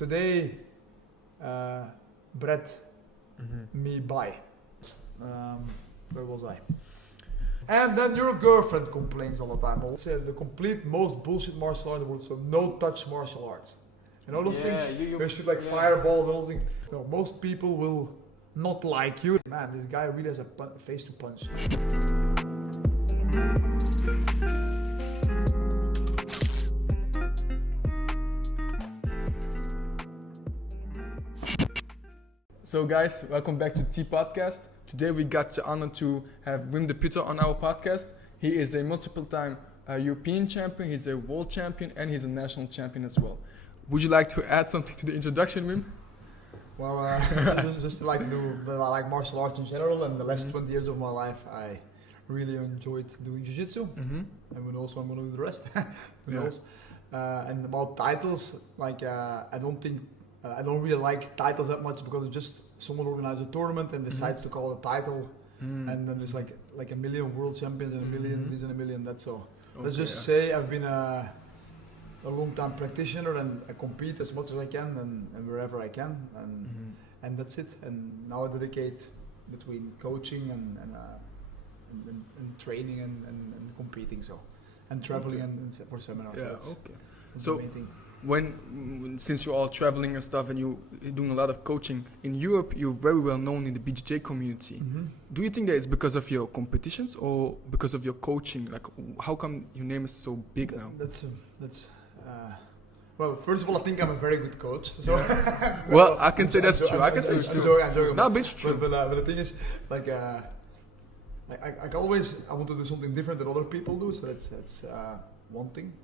today, bread me buy. Where was I? And then your girlfriend complains all the time. It's the complete most bullshit martial art in the world. So no touch martial arts. And all those things. You should fireball and all those things. No, most people will not like you. Man, this guy really has a face to punch. So guys, welcome back to TeaPodcast. Today we got the honor to have Wim Deputter on our podcast. He is a multiple-time European champion, he's a world champion, and he's a national champion as well. Would you like to add something to the introduction, Wim? Well, just to like martial arts in general, and the last 20 years of my life, I really enjoyed doing jiu-jitsu, and who knows when I'm going to do the rest, who knows. And about titles, I don't really like titles that much because it's just someone organizes a tournament and decides to call it a title, and then there's like a million world champions and a million this and a million that. So let's just say I've been a long time practitioner and I compete as much as I can and wherever I can, and that's it. And now I dedicate between coaching and training and competing, and traveling and for seminars. Yeah, so that's so the main thing. Since you're all traveling and stuff and you're doing a lot of coaching in Europe, you're very well known in the BJJ community. Do you think that it's because of your competitions or because of your coaching? Like, how come your name is so big now? Well, first of all, I think I'm a very good coach. So well, I can say that's true. I can say it's true. I'm joking. No, but it's true. But the thing is, I want to do something different than other people do. So that's one thing.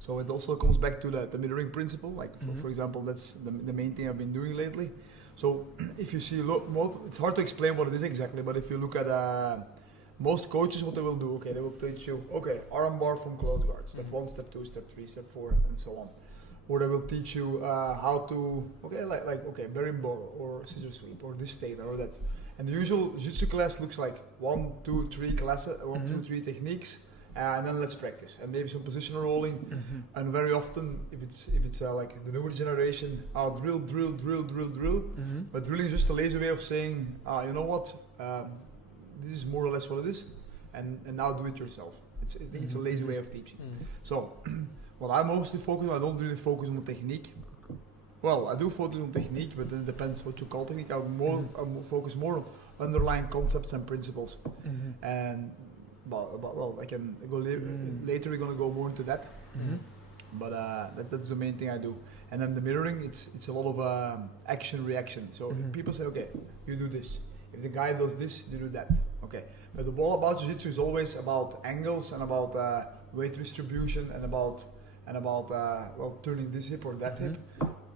So it also comes back to the mirroring principle. For example, that's the main thing I've been doing lately. So if you see, it's hard to explain what it is exactly, but if you look at most coaches, what they will do, they will teach you, arm bar from close guard, step 1, step 2, step 3, step 4, and so on. Or they will teach you how to, berimbau or scissor sweep or this state or that. And the usual jiu-jitsu class looks like 1, 2, 3 classes, 1, 2, 3 techniques. And then let's practice, and maybe some positional rolling. And very often, if it's like the newer generation, drill. But drilling is just a lazy way of saying, you know what, this is more or less what it is, and now do it yourself. I think it's a lazy way of teaching. So, what I mostly focus on, I don't really focus on the technique. Well, I do focus on technique, but it depends what you call technique. I focus more on underlying concepts and principles. And well, I can go later. We're gonna go more into that, but that's the main thing I do. And then the mirroring, it's a lot of action reaction. So people say, you do this. If the guy does this, you do that. But the ball about jiu-jitsu is always about angles and about weight distribution and about turning this hip or that hip.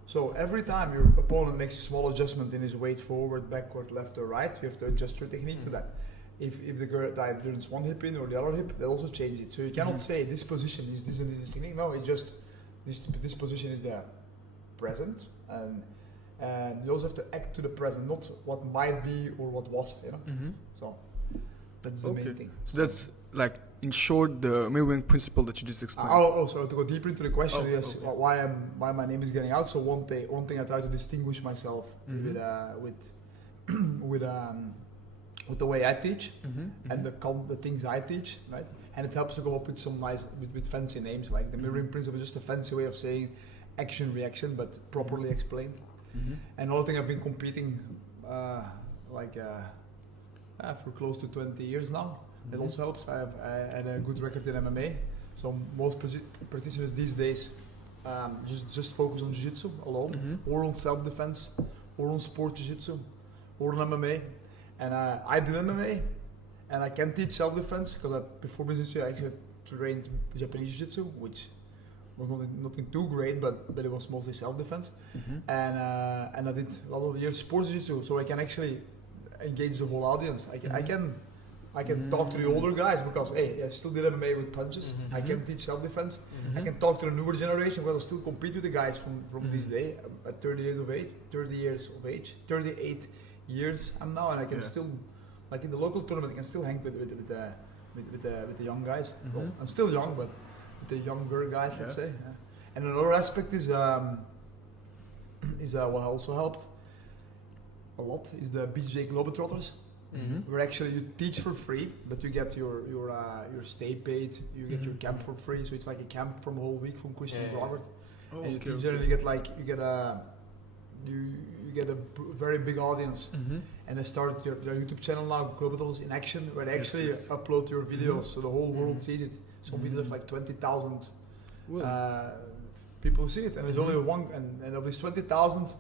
So every time your opponent makes a small adjustment in his weight forward, backward, left or right, you have to adjust your technique to that. If the guy turns one hip in or the other hip, they also change it. So you cannot say this position is this and this technique. No, it just this position is there, present, and you also have to act to the present, not what might be or what was. So that's the main thing. So that's like in short the mirroring principle that you just explained. So to go deeper into the question, why my name is getting out. So one thing I try to distinguish myself with the way I teach and the things I teach, right? And it helps to come up with some nice, with fancy names, like the mirroring principle is just a fancy way of saying action reaction, but properly explained. And another thing, I've been competing for close to 20 years now. It also helps. I had a good record in MMA. So most practitioners these days just focus on jiu-jitsu alone, or on self-defense, or on sport jiu-jitsu, or on MMA. And I did MMA, and I can teach self-defense because before jiu-jitsu I actually trained Japanese jiu-jitsu, which was nothing too great, but it was mostly self-defense. And I did a lot of years sports jiu-jitsu, so I can actually engage the whole audience. I can talk to the older guys because I still did MMA with punches. I can teach self-defense. I can talk to the newer generation because I still compete with the guys from this day at 38 years I'm now, and I can still, like in the local tournament, I can still hang with the young guys. Well, I'm still young, but with the younger guys, let's say. And another aspect is is what also helped a lot is the BJJ Globetrotters, where actually you teach for free, but you get your stay paid, you get your camp for free. So it's like a camp from a whole week from Christian Robert, and you generally get you get a very big audience. And they started their YouTube channel now, Globetrotters in Action, where they actually upload your videos, so the whole world sees it. Some videos have like 20,000 people who see it, and there's only one, and of these 20,000,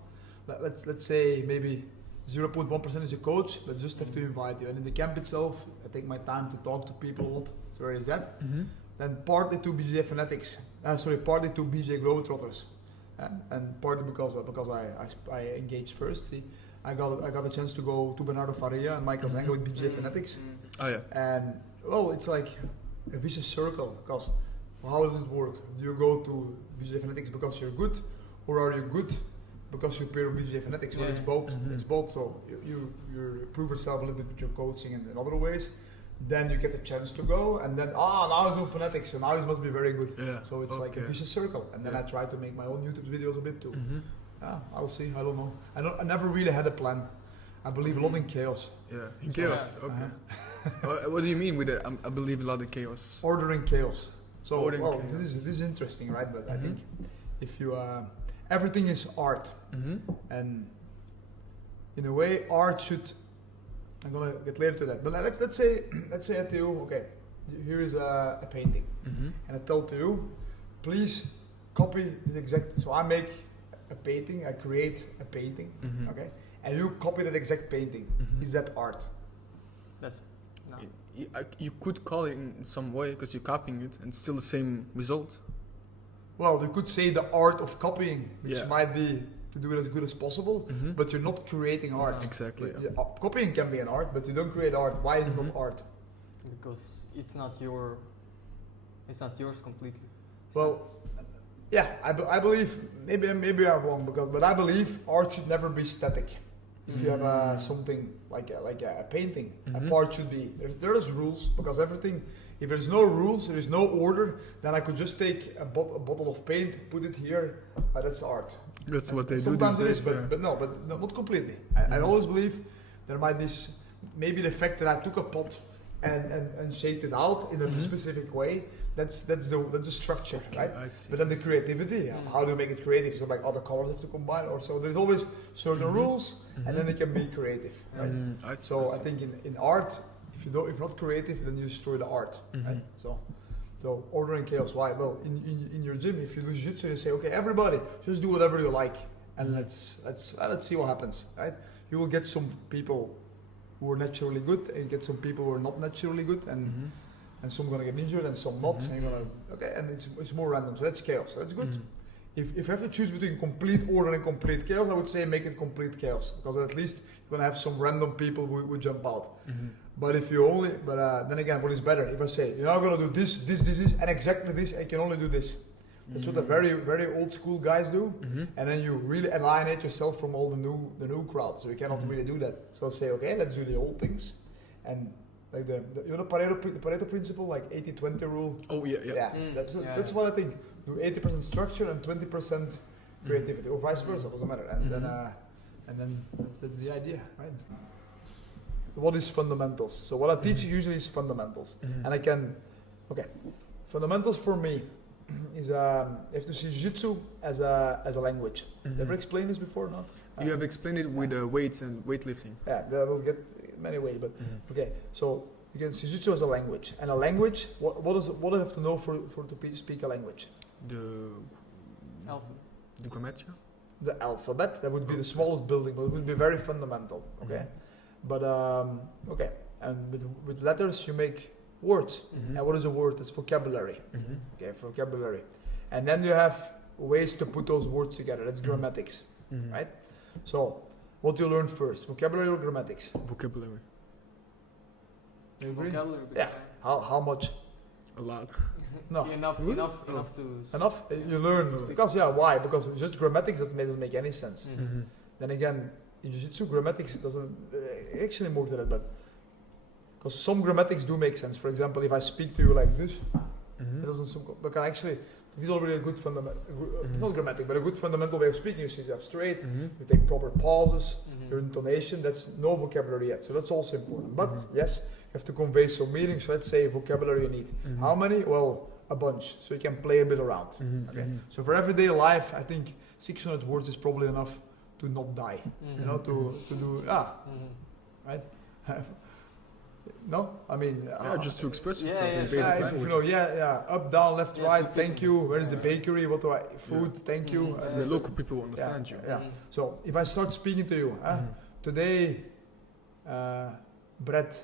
let's say maybe 0.1% is a coach, but just have to invite you. And in the camp itself, I take my time to talk to people a lot. So where is that? Then partly to BJJ fanatics, partly to BJJ Globetrotters, and partly because I engaged first. I got a chance to go to Bernardo Faria and Michael Zenga with BJJ fanatics. And well, it's like a vicious circle, because how does it work? Do you go to BJJ fanatics because you're good, or are you good because you pair with BJJ fanatics? Well, it's both. It's both. So you prove yourself a little bit with your coaching and in other ways. Then you get the chance to go, and then now he's on fanatics, so now he must be very good. So it's like a vicious circle. And then I try to make my own YouTube videos a bit too. I'll see. I don't know. I never really had a plan. I believe a lot in chaos. In chaos. What do you mean with it? I believe a lot in chaos. Order in chaos. So chaos. This is interesting, right? But I think if you everything is art, and in a way, art should. I'm gonna get later to that. But let's say to you, okay, here is a painting, and I tell to you, please copy this exact. So I make a painting, I create a painting, okay, and you copy that exact painting. Is that art? That's no. You could call it in some way because you're copying it, and still the same result. Well, you could say the art of copying, which might be to do it as good as possible, but you're not creating art. Exactly. Copying can be an art, but you don't create art. Why is it not art? Because it's not yours completely. I believe maybe I'm wrong, but I believe art should never be static. If you have something like a painting, a part should be there's rules, because everything. If there's no rules, there is no order, then I could just take a bottle of paint, put it here. That's art. That's what they do. Sometimes it is, but not completely. I always believe there might be maybe the fact that I took a pot and shaped it out in a specific way. That's the structure, right? But then the creativity, how do you make it creative? So like other colors have to combine, or so there's always certain rules, and then it can be creative, right? I think in art, if you're not creative, then you destroy the art, right? So order and chaos. Why? Well, in your gym, if you do jiu-jitsu, you say, okay, everybody, just do whatever you like, and let's see what happens, right? You will get some people who are naturally good, and you get some people who are not naturally good, and some are gonna get injured, and some not, and you're gonna and it's more random. So that's chaos. So that's good. If you have to choose between complete order and complete chaos, I would say make it complete chaos, because at least you're gonna have some random people who jump out. But if you only, then again, what is better? If I say you're now gonna do this, and exactly this, I can only do this. That's what the very, very old school guys do, and then you really alienate yourself from all the new crowd. So you cannot really do that. So I'll say, okay, let's do the old things, and like the Pareto principle, like 80-20 rule. That's what I think. Do 80% structure and 20% creativity, or vice versa, doesn't matter. And then that's the idea, right? What is fundamentals? So what I teach usually is fundamentals, and fundamentals for me is you have to see jiu-jitsu as a language. Did I ever explain this before? No. You have explained it with weights and weightlifting. Yeah, that will get many ways, but okay. So you can see jiu-jitsu as a language, and a language. What do I have to know for to speak a language? The grammatica. The alphabet. That would be the smallest building, but it would be very fundamental. Okay. But and with letters you make words. And what is a word? It's vocabulary. Okay, vocabulary. And then you have ways to put those words together. That's grammatics, right? So, what do you learn first? Vocabulary or grammatics? Vocabulary. You agree? Vocabulary. Yeah. How much? A lot. No. Enough to. Enough. You learn because why? Because just grammatics doesn't make any sense. Then again, in jiu-jitsu, grammatics doesn't actually more to that, but because some grammatics do make sense. For example, if I speak to you like this, It doesn't but can actually, these are really a good fundamental, it's not grammatic, but a good fundamental way of speaking. You sit up straight, you take proper pauses, your intonation, that's no vocabulary yet. So that's also important. But yes, you have to convey some meaning. So let's say vocabulary you need. How many? Well, a bunch. So you can play a bit around. Okay. So for everyday life, I think 600 words is probably enough to not die. You know, to do, right? No, I mean, just to express yeah, yourself in yeah, basic if you language. know, up, down, left, Yeah, right, to thank fit you. in. Where is the bakery? What do I? Food, thank you. The local people understand you. Yeah. So if I start speaking to you, today, bread,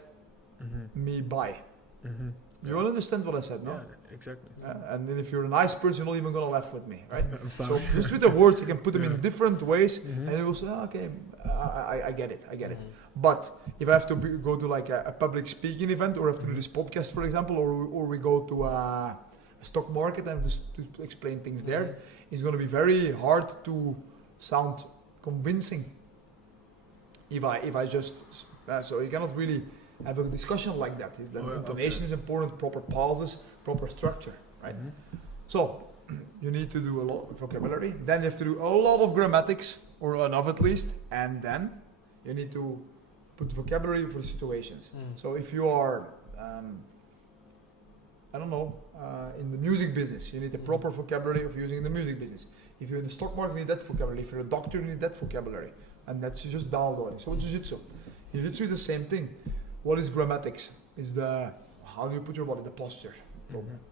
me buy. You will understand what I said, no? Yeah, exactly. And then if you're a nice person, you're not even gonna laugh with me, right? I'm So sorry. just with the words, you can put them in different ways, and you will say, okay, I get it, I get it. But if I have to go to like a public speaking event, or have to do this podcast, for example, or we go to a stock market and just to explain things there, it's going to be very hard to sound convincing. If I just so you cannot really have a discussion like that. The intonation is important, proper pauses, proper structure, right? So you need to do a lot of vocabulary. Then you have to do a lot of grammatics, or enough at least, and then you need to put vocabulary for situations. So if you are, I don't know, in the music business, you need a proper vocabulary of using in the music business. If you're in the stock market, you need that vocabulary. If you're a doctor, you need that vocabulary. And that's just downloading. So jiu-jitsu. In jiu-jitsu is the same thing. What is grammatics? Is how do you put your body, the posture.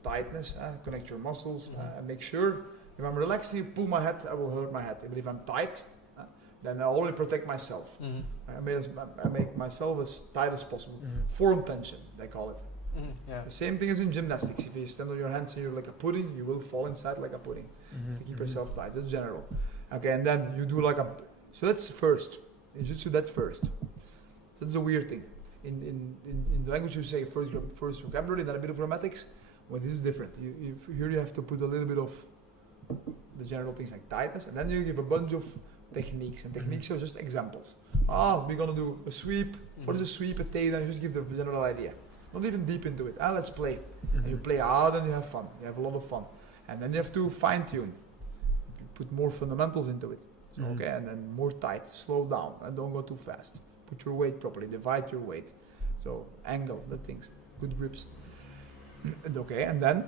Tightness, connect your muscles, and make sure if I'm relaxing, pull my head, I will hurt my head. But if I'm tight, then I already protect myself. I make myself as tight as possible. Form tension, they call it. The same thing as in gymnastics. If you stand on your hands and you're like a pudding, you will fall inside like a pudding. To keep yourself tight. That's general. Okay, and then you do like so that's first. In jiu-jitsu, that's first. That's a weird thing. In the language you say first vocabulary, then a bit of grammatics. Well, this is different. Here you have to put a little bit of the general things like tightness, and then you give a bunch of techniques. And techniques are just examples. We're gonna do a sweep. What is a sweep, a takedown? Just give the general idea. Not even deep into it. Let's play. And you play out and you have fun. You have a lot of fun. And then you have to fine tune. You put more fundamentals into it. So, okay, and then more tight. Slow down and don't go too fast. Put your weight properly. Divide your weight. So angle, the things. Good grips. Okay, and then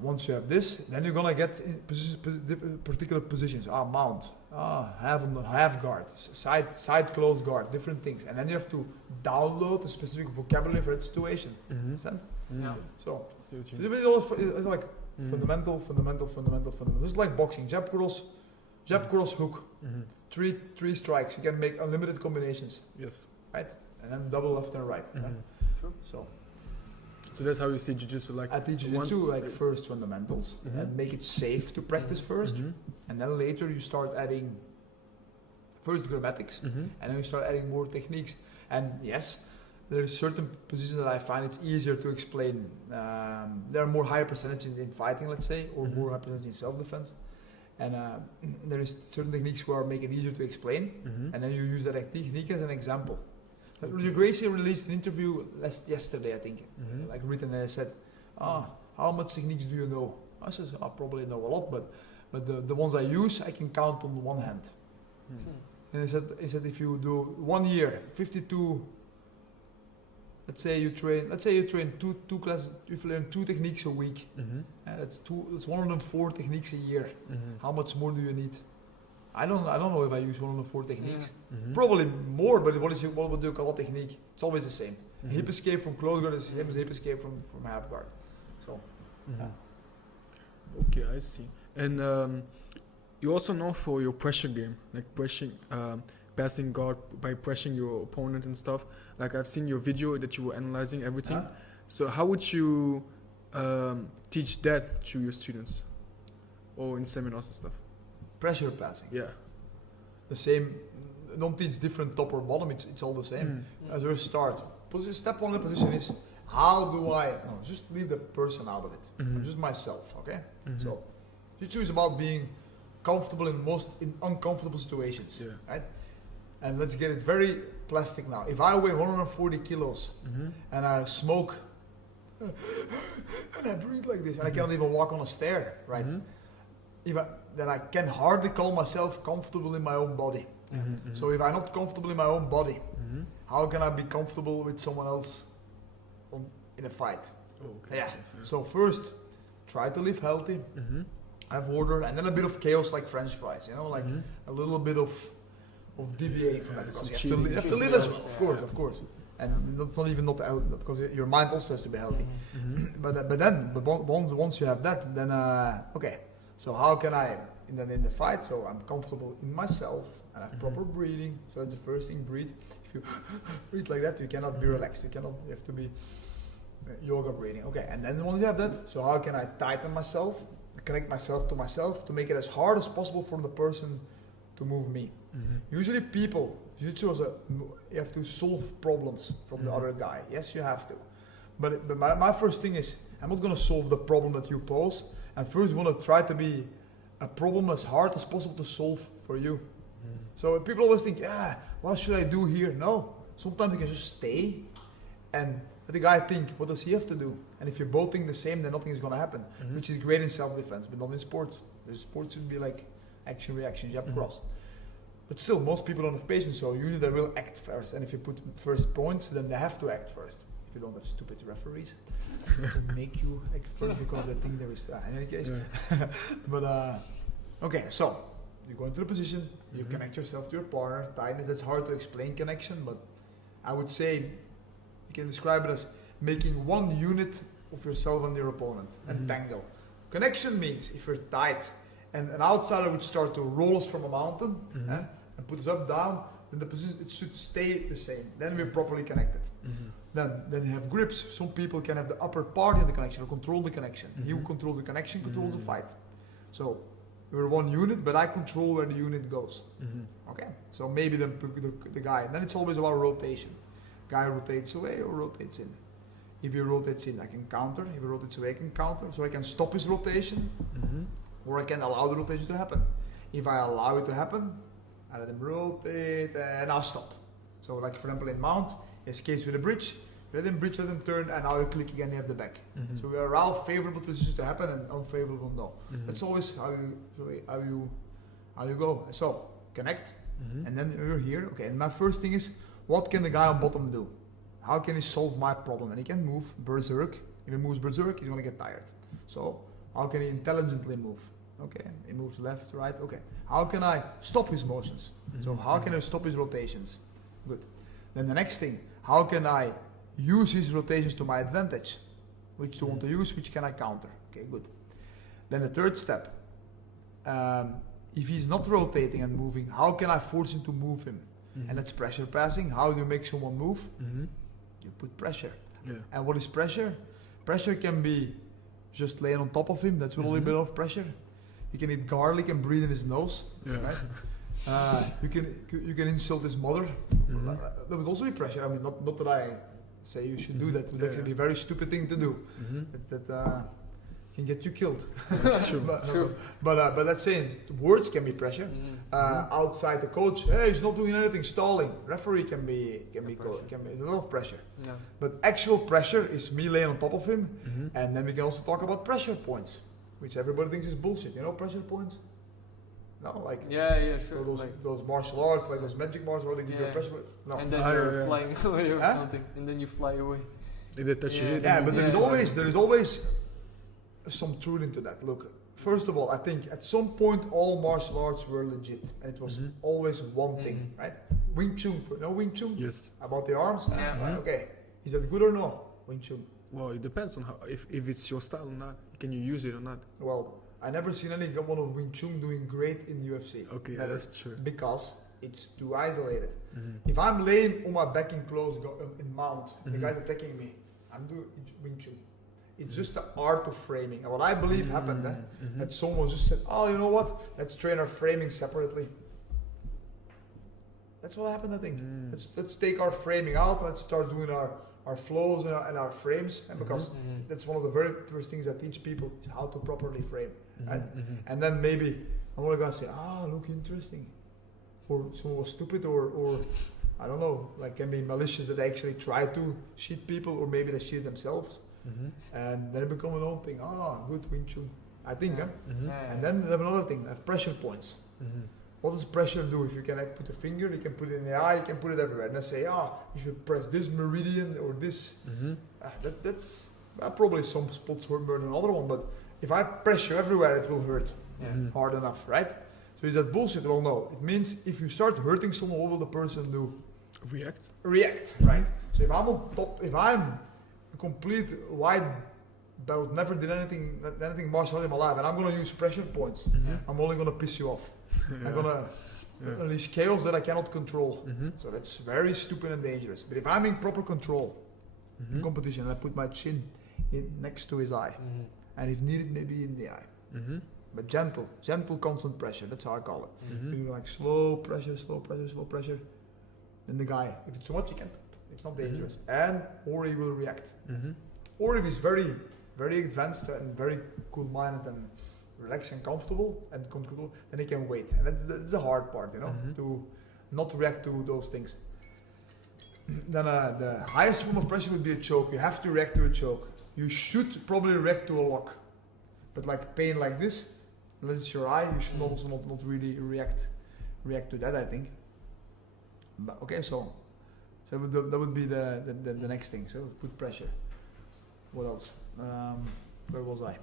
once you have this, then you're gonna get in particular positions. Mount. Half guard. Side close guard. Different things. And then you have to download a specific vocabulary for that situation. Understand? So it's like fundamental. Just like boxing. Jab cross, hook. Three strikes. You can make unlimited combinations. Yes. Right? And then double left and right. True. So that's how you see jiu-jitsu, like I teach jiu-jitsu like first fundamentals and make it safe to practice first, and then later you start adding first grammatics, and then you start adding more techniques. And yes, there are certain positions that I find it's easier to explain. There are more higher percentage in fighting, let's say, or more higher percentage in self-defense. And there is certain techniques where make it easier to explain, and then you use that technique as an example. Roger Gracie released an interview yesterday, I think, like written, and I said, how much techniques do you know? I said, I probably know a lot, but the ones I use, I can count on one hand. And he said, if you do 1 year, 52, let's say you train two classes, you learn 2 techniques a week, that's 104 techniques a year. How much more do you need? I don't know if I use 104 techniques. Probably more, but what would you call a technique? It's always the same. Hip escape from close guard is the same as hip escape from half guard. So, Okay, I see. And you also know for your pressure game, like passing guard by pressing your opponent and stuff. Like I've seen your video that you were analyzing everything. So how would you teach that to your students, or in seminars and stuff? Pressure passing. Yeah. The same. Don't teach different top or bottom. It's all the same. As a start, step 1 in the position is how do I? No, just leave the person out of it. I'm just myself. Okay. So, jiu-jitsu is about being comfortable in uncomfortable situations. Right. And let's get it very plastic now. If I weigh 140 kilos and I smoke and I breathe like this, and I cannot even walk on a stair, right? Then I can hardly call myself comfortable in my own body. So if I'm not comfortable in my own body, how can I be comfortable with someone else in a fight? So first, try to live healthy, have order, and then a bit of chaos like French fries, you know, like a little bit of deviating from that, because you have to live as well, of course. And that's not even not because your mind also has to be healthy. But then once you have that, then okay. So how can I in the fight? So I'm comfortable in myself and have proper breathing. So that's the first thing. Breathe. If you breathe like that, you cannot be relaxed. You have to be yoga breathing. Okay. And then once you have that, so how can I tighten myself, connect myself to make it as hard as possible for the person to move me. Usually jiu-jitsu is you have to solve problems from the other guy. Yes, you have to. But my first thing is, I'm not going to solve the problem that you pose. And first, we want to try to be a problem as hard as possible to solve for you. So people always think, what should I do here? No. Sometimes you can just stay and let the guy think, what does he have to do? And if you both think the same, then nothing is going to happen, which is great in self-defense, but not in sports. The sports should be like action, reaction, jab, cross. But still, most people don't have patience, so usually they will act first. And if you put first points, then they have to act first. If you don't have stupid referees, they make you act first because they think there is, in any case. But, okay, so you go into the position, you connect yourself to your partner, tightness. That's hard to explain connection, but I would say you can describe it as making one unit of yourself and your opponent, entangle. Connection means if you're tight and an outsider would start to roll us from a mountain, and put us up, down, then the position, it should stay the same. Then we're properly connected. Then you have grips. Some people can have the upper part in the connection or control the connection. He who controls the connection controls the fight. So we're one unit, but I control where the unit goes. Okay, so maybe the guy, then it's always about rotation. Guy rotates away or rotates in. If he rotates in, I can counter. If he rotates away, I can counter. So I can stop his rotation, or I can allow the rotation to happen. If I allow it to happen, I let him rotate and I'll stop. So like for example in mount, escapes with a bridge, let him bridge, let him turn, and now you click again, you have the back. So we allow favorable positions to happen and unfavorable no. That's always how you go. So connect, and then you're here. Okay, and my first thing is, what can the guy on bottom do? How can he solve my problem? And he can move berserk. If he moves berserk, he's gonna get tired. So how can he intelligently move? Okay, he moves left, right, okay. How can I stop his motions? So how can I stop his rotations? Good. Then the next thing, how can I use his rotations to my advantage? Which do I want to use, which can I counter? Okay, good. Then the third step, if he's not rotating and moving, how can I force him to move him? And that's pressure passing. How do you make someone move? You put pressure. And what is pressure? Pressure can be just laying on top of him, that's a little bit of pressure. You can eat garlic and breathe in his nose, right? You can insult his mother. That would also be pressure. I mean, not that I say you should do that. It would actually be a very stupid thing to do. That can get you killed. That's true. But let's say words can be pressure. Outside the coach, hey, he's not doing anything, stalling. Referee can be a lot of pressure. But actual pressure is me laying on top of him, and then we can also talk about pressure points, which everybody thinks is bullshit. You know pressure points? No, like sure. Those martial arts, like those magic martial arts, they give you a pressure point. No. And then you're flying away or something, and then you fly away. If they touch you, but there is always some truth into that. Look, first of all, I think at some point all martial arts were legit, and it was always one thing, right? Wing Chun, Wing Chun? Yes. About the arms? Okay, is that good or no? Wing Chun. Well, it depends on how, if it's your style or not. Can you use it or not? Well, I never seen anyone of Wing Chun doing great in UFC. Okay, never. That's true. Because it's too isolated. If I'm laying on my back in close in mount, and the guy's attacking me, I'm doing Wing Chun. It's just the art of framing. And what I believe happened that someone just said, oh, you know what? Let's train our framing separately. That's what happened, I think. Let's take our framing out. Let's start doing our flows and our frames. And because that's one of the very first things I teach people is how to properly frame. Right? And then maybe I'm only going to say, look interesting. Or someone was stupid or I don't know, like can be malicious that they actually try to cheat people or maybe they cheat themselves. And then it becomes an own thing. Good Wing Chun. I think, Yeah. And then they have another thing, they have pressure points. What does pressure do? If you can put a finger, you can put it in the eye, you can put it everywhere. And they say, if you press this meridian or this, that's probably some spots hurt more than another one, but if I pressure everywhere, it will hurt hard enough, right? So is that bullshit? Well, no. It means if you start hurting someone, what will the person do? React, right? So if I'm on top, if I'm a complete white belt, never did anything martial art in my life, and I'm gonna use pressure points, I'm only gonna piss you off. I'm gonna unleash chaos that I cannot control. So that's very stupid and dangerous. But if I'm in proper control in competition, and I put my chin next to his eye, and if needed, maybe in the eye. But gentle constant pressure, that's how I call it. You do like slow pressure. Then the guy, if it's too much, he can't. It's not dangerous. And Ohri will react. Ohri is very, very advanced and very cool-minded and relaxed and comfortable and control, then he can wait. And that's the hard part, to not react to those things. Then the highest form of pressure would be a choke. You have to react to a choke. You should probably react to a lock. But like pain like this, unless it's your eye, you should also not really react to that, I think. But okay, so that would be the next thing. So put pressure. What else? Where was I?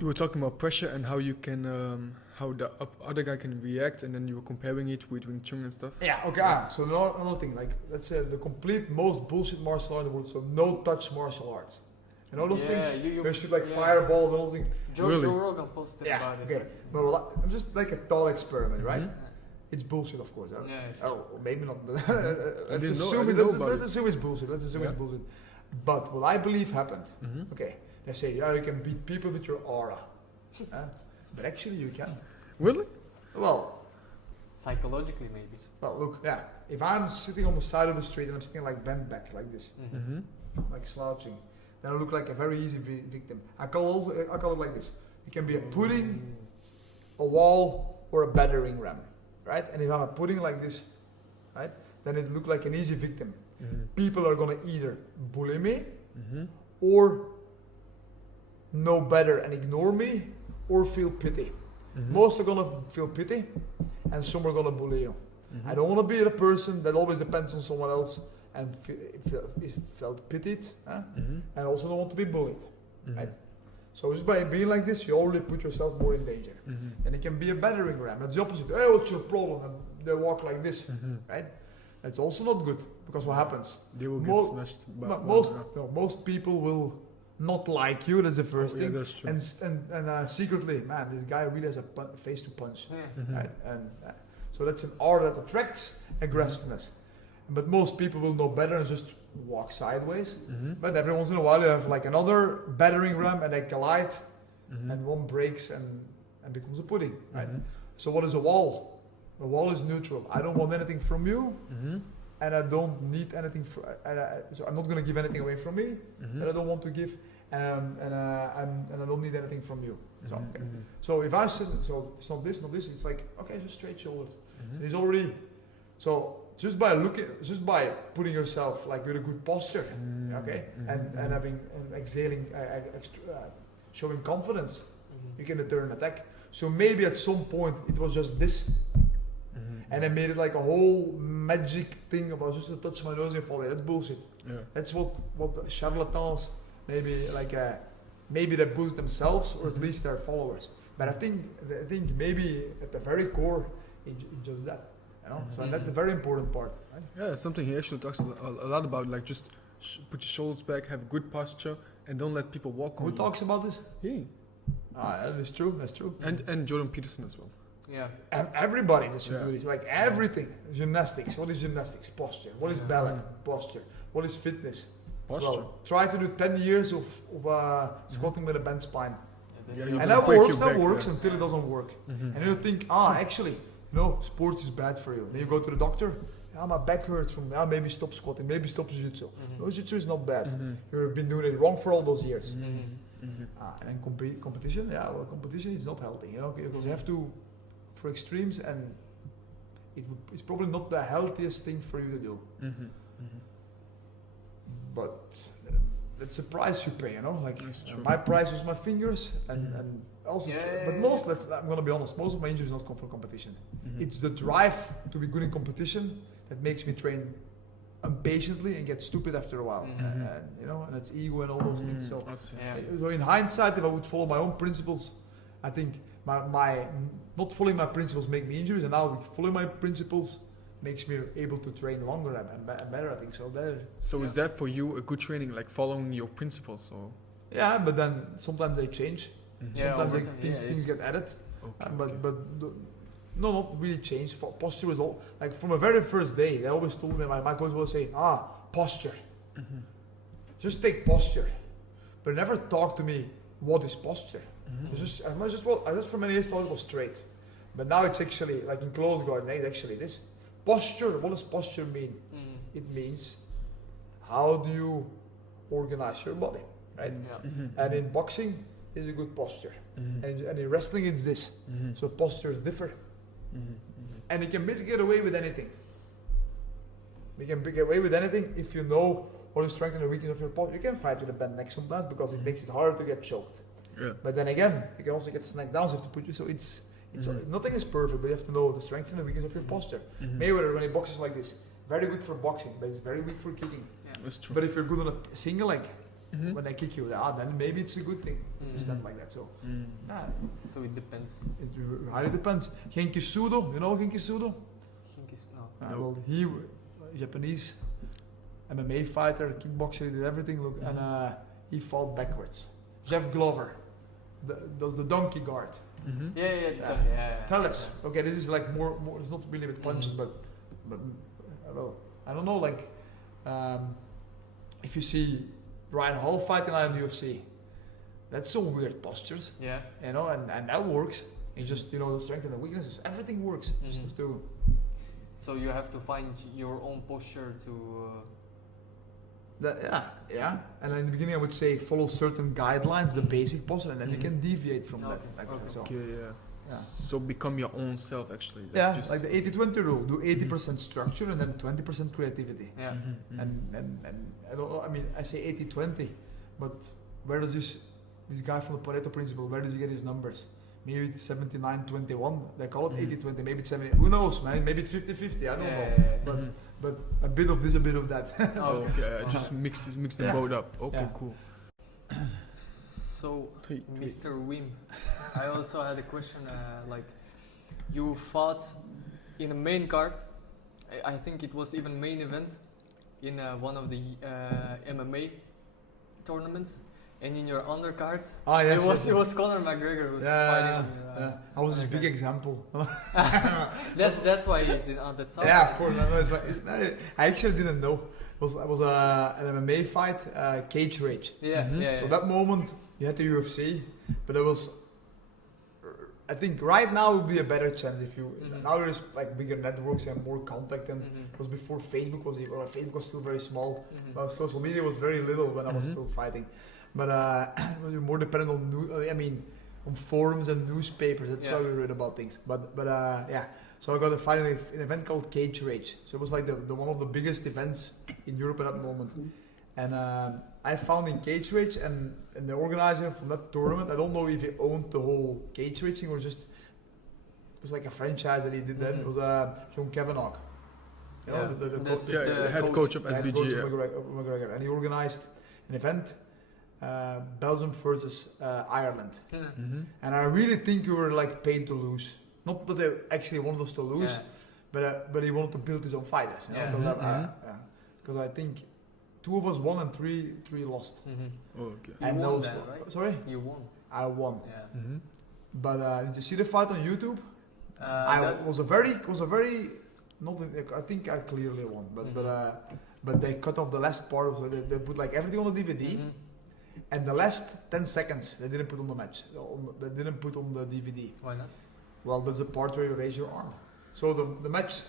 You were talking about pressure and how you can, how the other guy can react, and then you were comparing it with Wing Chun and stuff. Yeah, okay. So another thing, like let's say the complete most bullshit martial art in the world, so no touch martial arts. You know those things? Where you shoot like fireballs and all things. Joe Rogan posted about it. Okay. But I'm just like a thought experiment, right? It's bullshit, of course. Maybe not. Let's assume it's bullshit. Let's assume it's bullshit. But what I believe happened, okay, they say, you can beat people with your aura. But actually you can. Really? Well, psychologically maybe. Well, look, if I'm sitting on the side of the street and I'm sitting like bent back like this, like slouching, then I look like a very easy victim. I call it like this. It can be a pudding, a wall, or a battering ram, right? And if I'm a pudding like this, right, then it looks like an easy victim. People are gonna either bully me, or know better and ignore me, or feel pity. Most are gonna feel pity, and some are gonna bully you. I don't want to be the person that always depends on someone else and felt pitied, and also don't want to be bullied, right? So just by being like this, you already put yourself more in danger. And it can be a battering ram. That's the opposite. Hey, what's your problem? And they walk like this, right? That's also not good, because what happens? They will get smashed. Most people will not like you. That's the first thing. That's true. And secretly, man, this guy really has a face to punch, right? And so that's an aura that attracts aggressiveness. But most people will know better and just walk sideways. But every once in a while you have like another battering ram and they collide, and one breaks and becomes a pudding, right? So what is a wall? A wall is neutral. I don't want anything from you, and I don't need anything. So I'm not going to give anything away from me that I don't want to give, and I don't need anything from you. So if I sit, so it's not this, It's like just straight shoulders. It's already just by putting yourself like with a good posture, and having and exhaling, showing confidence, you can deter an attack. So maybe at some point it was just this. And I made it like a whole magic thing about just to touch my nose and fall away. That's bullshit. That's what the charlatans maybe they bullshit themselves, or at least their followers. But I think maybe at the very core it's just that, So that's a very important part. Right? Yeah, something he actually talks a lot about, like just put your shoulders back, have good posture, and don't let people walk on you. Who talks about this? He. That's true. That's true. And Jordan Peterson as well. Yeah. Everybody should do this. Like everything. Gymnastics. What is gymnastics? Posture. What is ballet? Posture. What is fitness? Posture. Well, try to do 10 years of squatting with a bent spine. And that works until it doesn't work. And you think, actually, sports is bad for you. Then you go to the doctor. My back hurts from, maybe stop squatting, maybe stop jiu-jitsu. No, jiu-jitsu is not bad. You've been doing it wrong for all those years. And then competition, competition is not healthy, because you have to, for extremes, and it's probably not the healthiest thing for you to do. But that's the price you pay, you know. Like That's true. my price was my fingers, and also, but most. I'm gonna be honest. Most of my injuries don't come from competition. It's the drive to be good in competition that makes me train impatiently and get stupid after a while. And you know, and that's ego and all those things. So, so in hindsight, if I would follow my own principles, I think my not following my principles make me injuries, and now following my principles makes me able to train longer and better. I think so. So is that for you a good training, like following your principles, or? Yeah, but then sometimes they change. Sometimes things get added. Okay, No, not really changed. Posture was all like from a very first day. They always told me, my coach would say, posture. Just take posture, but never talk to me. What is posture? I just for many years thought it was straight, but now it's actually like in close guard. It's actually this posture. What does posture mean? It means how do you organize your body, right? And in boxing, is a good posture, and in wrestling, it's this. So postures differ. And you can basically get away with anything. You can get away with anything if you know what is strength and the weakness of your posture. You can fight with a bent neck sometimes because it makes it harder to get choked. But then again, you can also get snagged down. So you have to put you. So it's nothing is perfect, but you have to know the strengths and the weakness of your posture. Mayweather, when he boxes like this, very good for boxing, but he's very weak for kicking. That's true. But if you're good on a single leg, when they kick you, then maybe it's a good thing to stand like that. So, So it depends. it highly depends. Genki Sudo, you know Genki Sudo? No. Well, he, Japanese MMA fighter, kickboxer, he did everything. Look, and he fought backwards. Jeff Glover, does the donkey guard. Tell us. Okay, this is like more. It's not really with punches, but I don't know. Like, if you see Ryan Hall fighting out in the UFC, that's some weird postures. Yeah. You know, and that works. It's just, you know, the strength and the weaknesses. Everything works. You just have to. So you have to find your own posture to. Yeah. And in the beginning, I would say follow certain guidelines, the basic posture, and then you can deviate from that. Like that. So, So become your own self, actually. Like the 80-20 rule. Do 80% structure and then 20% creativity. Yeah. And I don't know. I mean, I say 80-20, but where does this guy from the Pareto principle? Where does he get his numbers? Maybe it's 79-21. They call it 80-20. Maybe it's 70. Who knows, man? Maybe it's 50-50. I don't know. But a bit of this, a bit of that. Just mix them both up. Okay, cool. So, Mr. Wim, I also had a question. Like, you fought in a main card. I think it was even main event in one of the MMA tournaments. And in your undercard, it was Conor McGregor who was fighting. I was his big example. That's why he's on the top. Yeah, of course. I actually didn't know. It was an MMA fight, cage rage. So that moment, you had the UFC, but it was. I think right now would be a better chance if you. Now there's like bigger networks and more contact, and it was before Facebook was. Facebook was still very small. Social media was very little when I was still fighting. But we're more dependent on on forums and newspapers. That's why we read about things. But so I got a fight in an event called Cage Rage. So it was like the one of the biggest events in Europe at that moment. And I found in Cage Rage and the organizer from that tournament, I don't know if he owned the whole Cage Rage thing or just it was like a franchise that he did then. It was John Kavanagh. You know, the head coach of SBG. McGregor. And he organized an event. Belgium versus Ireland, and I really think we were like paid to lose. Not that they actually wanted us to lose, but he wanted to build his own fighters. Because I think 2 of us won and three lost. Okay. You won that, right? Sorry, you won. I won. Yeah. But did you see the fight on YouTube? Was a very not. I think I clearly won, but they cut off the last part of it. They put like everything on the DVD. And the last 10 seconds, they didn't put on the match. They didn't put on the DVD. Why not? Well, there's a part where you raise your arm. So the match,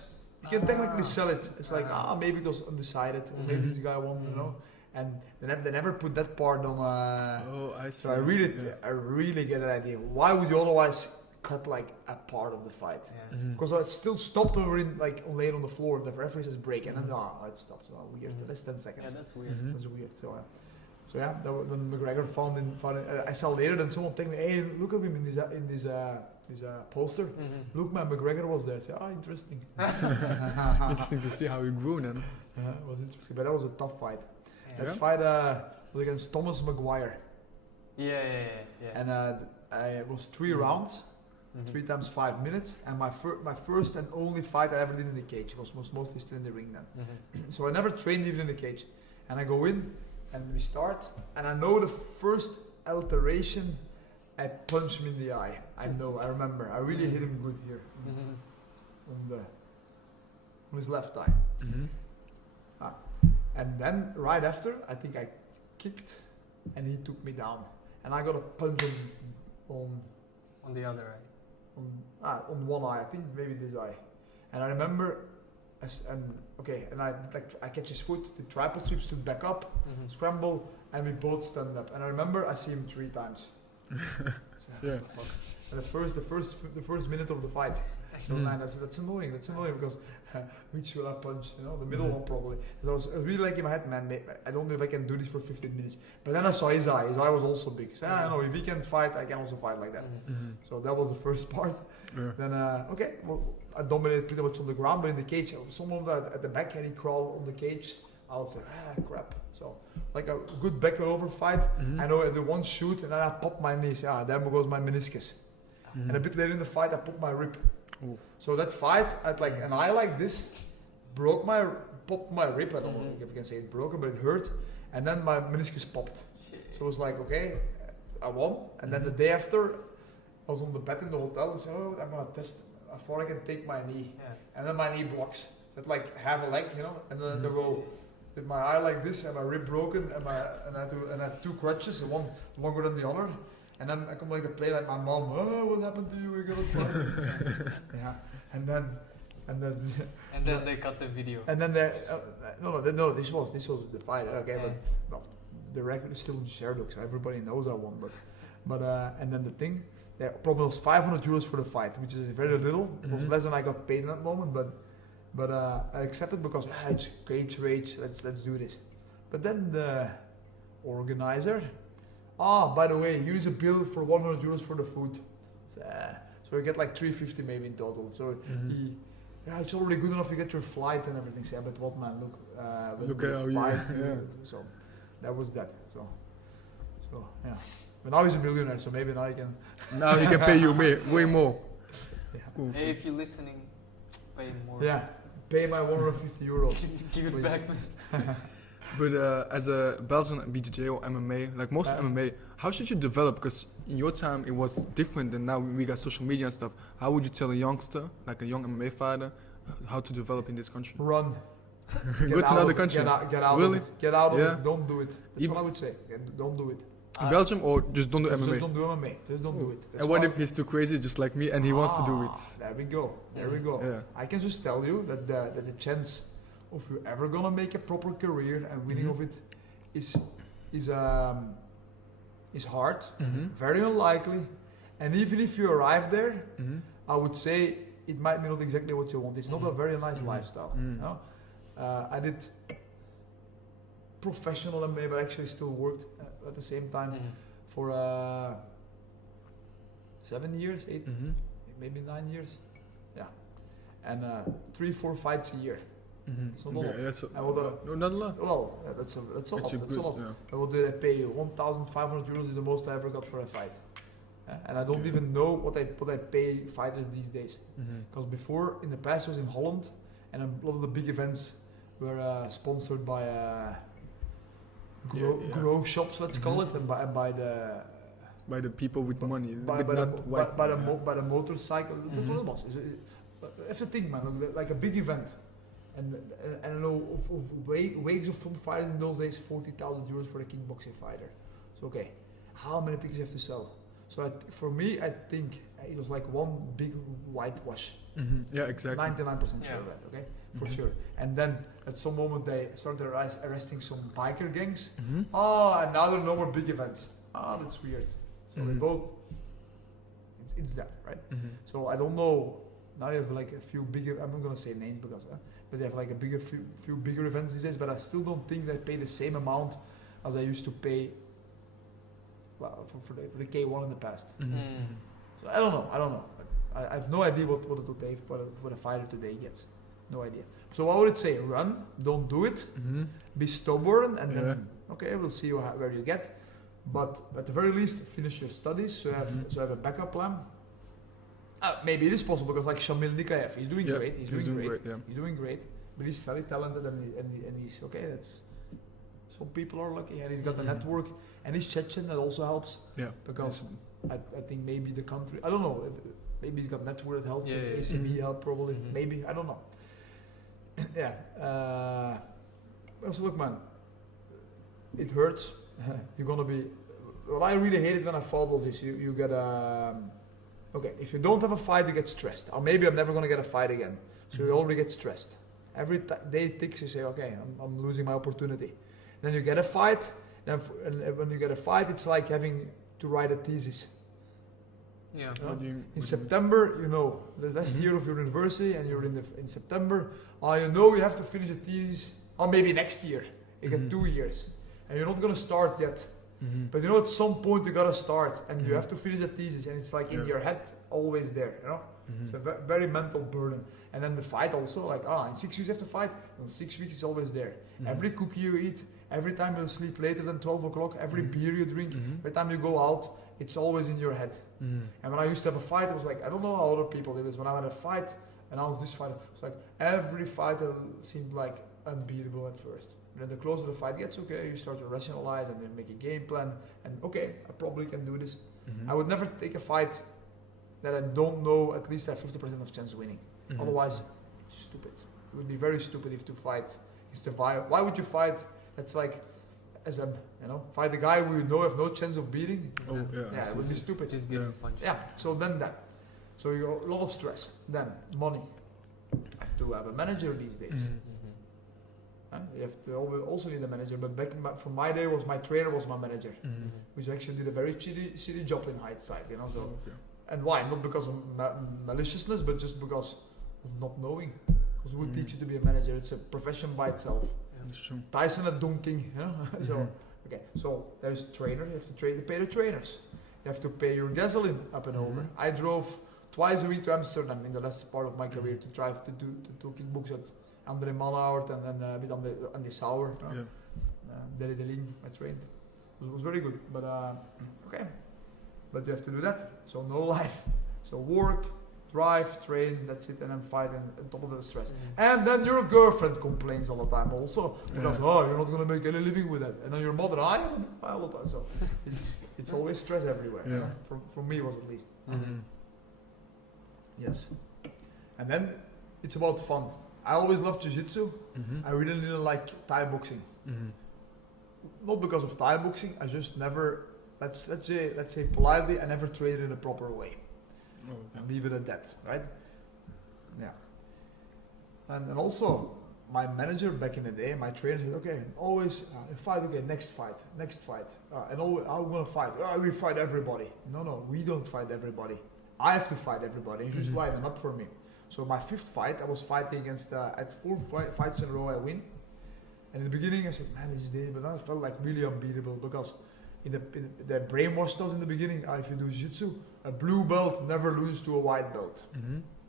you can technically sell it. It's like, maybe it was undecided, or maybe this guy won, you know. And they never put that part on. I see. So I really get that idea. Why would you otherwise cut like a part of the fight? Because it still stopped when we were in, like laid on the floor. The referee says break, and then it stops. Weird. That's 10 seconds. Yeah, that's weird. That's weird. So yeah, then McGregor found in. I saw later. Then someone told me, "Hey, look at him in this poster. Look, man, McGregor was there." I said, "Ah, interesting." Interesting to see how he grew then. It was interesting, but that was a tough fight. Yeah. That fight was against Thomas Maguire, Yeah. and it was 3 rounds, 3 times 5 minutes, and my first and only fight I ever did in the cage. Was mostly still in the ring then. So I never trained even in the cage, and I go in. And we start, and I know the first alteration, I punch him in the eye. I remember. I really hit him good here, on his left eye. And then right after, I think I kicked, and he took me down, and I got a punch on the other eye. On one eye, I think maybe this eye, and I remember. I catch his foot, the tripod sweep, stood back up, scramble, and we both stand up. And I remember I see him 3 times. Yeah. And the first minute of the fight. So man, that's annoying. That's annoying because which will I punch? The middle one probably. So I was really like in my head, man. I don't know if I can do this for 15 minutes. But then I saw his eye. His eye was also big. So I know if he can fight, I can also fight like that. So that was the first part. Yeah. Then I dominated pretty much on the ground, but in the cage, someone at the back and he crawled on the cage. I was like, crap. So like a good back and over fight. I know I do one shoot and then I pop my knees. There goes my meniscus. And a bit later in the fight, I popped my rib. Ooh. So that fight, an eye like this, popped my rib. I don't know if you can say it broken, but it hurt. And then my meniscus popped. Shit. So it was like, okay, I won. And then the day after, I was on the bed in the hotel. They said, I'm gonna test before I can take my knee. Yeah. And then my knee blocks. That like half a leg, and then they go with my eye like this and my rib broken and I had 2 crutches, one longer than the other. And then I come like to play like my mom. Oh, what happened to you? We got a fight. Yeah. And then they cut the video. And then no. This was the fight. Okay, but the record is still in Sherlock, so everybody knows I won. But and then the thing, the problem was 500 euros for the fight, which is very little. It was less than I got paid in that moment, but I accepted because it's cage rage. Let's do this. But then the organizer. By the way, use a bill for 100 euros for the food. So you get like 350 maybe in total. So it's already good enough. You get your flight and everything. So, but what man, look at how you. Yeah. So that was that. So yeah. But now he's a millionaire, so maybe now he can. Now he can pay you way more. Yeah. Cool. Hey, if you're listening, pay more. Yeah, pay my 150 euros. Give it back. But as a Belgian BJJ or MMA, like most MMA, how should you develop? Because in your time it was different than now we got social media and stuff. How would you tell a youngster, like a young MMA fighter, how to develop in this country? Run. Go to another country. Get out really? of it. Get out of it. Don't do it. That's Even what I would say. Don't do it. In Belgium or just don't do MMA? Just don't do MMA. Just don't do it. That's And what if he's too crazy, just like me, and he wants to do it? There we go. There we go. Yeah. I can just tell you that the chance of you ever gonna make a proper career and winning of it is hard, very unlikely, and even if you arrive there, I would say it might be not exactly what you want. It's not a very nice lifestyle. I did professional MMA, but actually still worked at the same time for 7 years, 8, maybe 9 years, and 3-4 fights a year. It's not a lot. No, not a lot. Well, that's a lot. That's a lot. Yeah. And what did I pay you? 1,500 euros is the most I ever got for a fight. And I don't even know what I pay fighters these days. Because before, in the past, it was in Holland, and a lot of the big events were sponsored by grow shops, let's call it, and by the people with money. By the motorcycle. That's what it was. That's the thing, man. Like a big event. And I know of wages of some fighters in those days, 40,000 euros for a kickboxing fighter. So okay, how many tickets you have to sell? So for me, I think it was like one big whitewash. Yeah, exactly. 99% sure of that, okay? For sure. And then at some moment they started arresting some biker gangs. And now there are no more big events. That's weird. So they both, it's that, right? So I don't know, now you have like a few bigger, I'm not gonna say names because, but they have like a few bigger events these days, but I still don't think they pay the same amount as I used to pay for the K1 in the past. So I don't know. I have no idea what it will take for the fighter today gets. No idea. So I would say run, don't do it, be stubborn, and then okay, we'll see where you get. But at the very least, finish your studies, so have a backup plan. Maybe it is possible because like Shamil Nikaev, he's doing great. He's doing great, but he's very talented and he's okay. That's some people are lucky, and he's got the network, and he's Chechen, that also helps. Yeah, because I think maybe the country, I don't know, maybe he's got network that helps. ACB help probably. Maybe I don't know. So look, man, it hurts. You're gonna be. What I really hated when I fought was this: you get okay, if you don't have a fight, you get stressed. Or maybe I'm never gonna get a fight again. So you already get stressed. Every day ticks, you say, okay, I'm losing my opportunity. Then you get a fight, and when you get a fight, it's like having to write a thesis. Yeah. In September, the last year of your university, and you're in September. You have to finish a thesis, or maybe next year. You get 2 years, and you're not gonna start yet. But at some point you gotta start, and you have to finish a thesis, and it's like in your head, always there. It's a very mental burden. And then the fight also, like in 6 weeks you have to fight. In 6 weeks it's always there. Every cookie you eat, every time you sleep later than 12 o'clock, every beer you drink, every time you go out, it's always in your head. And when I used to have a fight, it was like, I don't know how other people did this. When I had a fight, and I was this fighter, it's like every fighter seemed like unbeatable at first. Then the closer the fight gets, okay, you start to rationalize and then make a game plan. And okay, I probably can do this. I would never take a fight that I don't know at least I have 50% of chance of winning. Otherwise, it's stupid. It would be very stupid if to fight. Why would you fight? That's like, fight a guy who you know have no chance of beating. It would be stupid. Just give punch. So then that. So you got a lot of stress. Then money. I have to have a manager these days. You have to also need a manager, but from my day, my trainer was my manager, which actually did a very shitty job in hindsight, So, and why? Not because of maliciousness, but just because of not knowing. Because who would teach you to be a manager? It's a profession by itself. That's true. Tyson at dunking, So okay, so there's trainer. You have to pay the trainers. You have to pay your gasoline up and over. I drove twice a week to Amsterdam in the last part of my career to try to do kickbooks at André Manhout and then a bit on the Sauer. Deli Delin, I trained. It was very good, but okay. But you have to do that. So no life. So work, drive, train, that's it, and then fight and on top of the stress. And then your girlfriend complains all the time also. Because, you're not going to make any living with that. And then your mother, I all the time. So it's always stress everywhere. For me, it was at least. Yes. And then it's about fun. I always loved jiu-jitsu. I really didn't like Thai boxing. Not because of Thai boxing, I just never, let's say politely, I never trained in a proper way. And leave it at that, right? Yeah. And also, my manager back in the day, my trainer said, okay, always fight, okay, next fight. And always, how are we going to fight? We fight everybody. No, we don't fight everybody. I have to fight everybody. You just line them up for me. So my 5th fight, I was fighting against, at 4 fights in a row I win. And in the beginning I said, man, this is day, but then I felt like really unbeatable because in the brainwashed us in the beginning, if you do jiu-jitsu, a blue belt never loses to a white belt.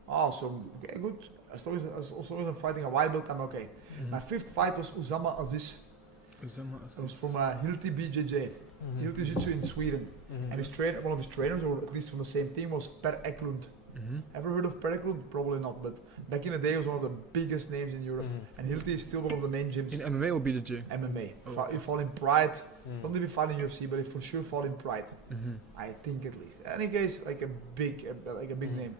So, okay, good. As long as I'm fighting a white belt, I'm okay. My 5th fight was Usama Aziz. It was from Hilti BJJ, Hilti Jiu-Jitsu in Sweden. And one of his trainers, or at least from the same team, was Per Eklund. Ever heard of Per Eklund? Probably not, but back in the day, he was one of the biggest names in Europe. And Hilti is still one of the main gyms. In MMA or BJJ? MMA. You fall in Pride. Don't even fight in UFC, but he for sure fall in Pride. I think at least. In any case, like a big name.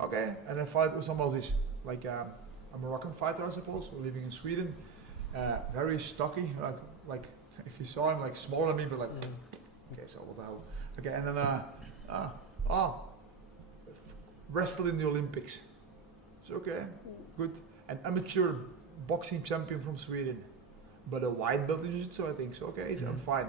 Okay, and then fight Usama Aziz, like a Moroccan fighter, I suppose, living in Sweden. Very stocky, like if you saw him, like smaller than me, but like, okay, so what the hell? Okay, and then wrestled in the Olympics. So okay, good. An amateur boxing champion from Sweden, but a white belt in jiu-jitsu, I think. So okay, so I'm fine.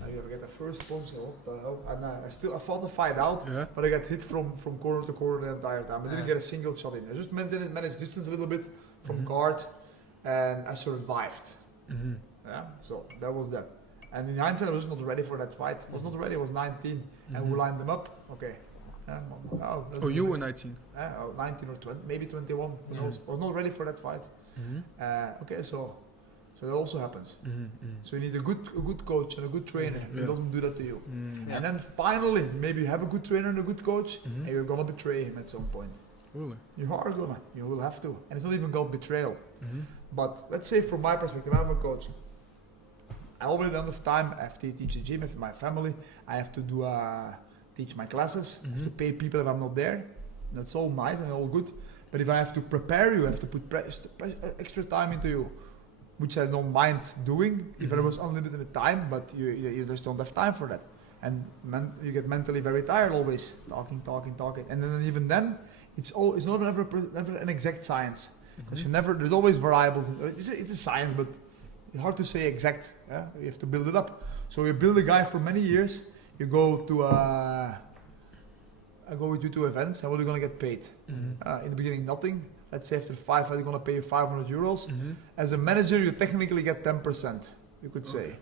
Now you get the first punch, so what the hell? And I fought the fight out, but I got hit from corner to corner the entire time. I didn't get a single shot in. I just managed distance a little bit from guard, and I survived. Yeah, so that was that. And in hindsight, I was not ready for that fight. I was not ready. I was 19, and we lined them up. Okay. You were 19. 19 or 20, maybe 21. Who knows? I was not ready for that fight. Okay, so that also happens. So you need a good coach and a good trainer. He doesn't do that to you. And then finally, maybe you have a good trainer and a good coach, and you're gonna betray him at some point. Really? You are gonna. You will have to. And it's not even called betrayal. But let's say from my perspective, I'm a coach. I already don't have time. I have to teach the gym, I have my family. I have to do teach my classes. I have to pay people if I'm not there. That's all nice and all good. But if I have to prepare you, I have to put extra time into you, which I don't mind doing if there was unlimited time, but you just don't have time for that. And you get mentally very tired always, talking. And then even then, it's not never an exact science. Because there's always variables. It's a science, but it's hard to say exact. Yeah? You have to build it up. So you build a guy for many years, you go to I go with you to events, and what are you going to get paid? In the beginning, nothing. Let's say after 5 fights, I'm going to pay you 500 euros. As a manager, you technically get 10%, you could say.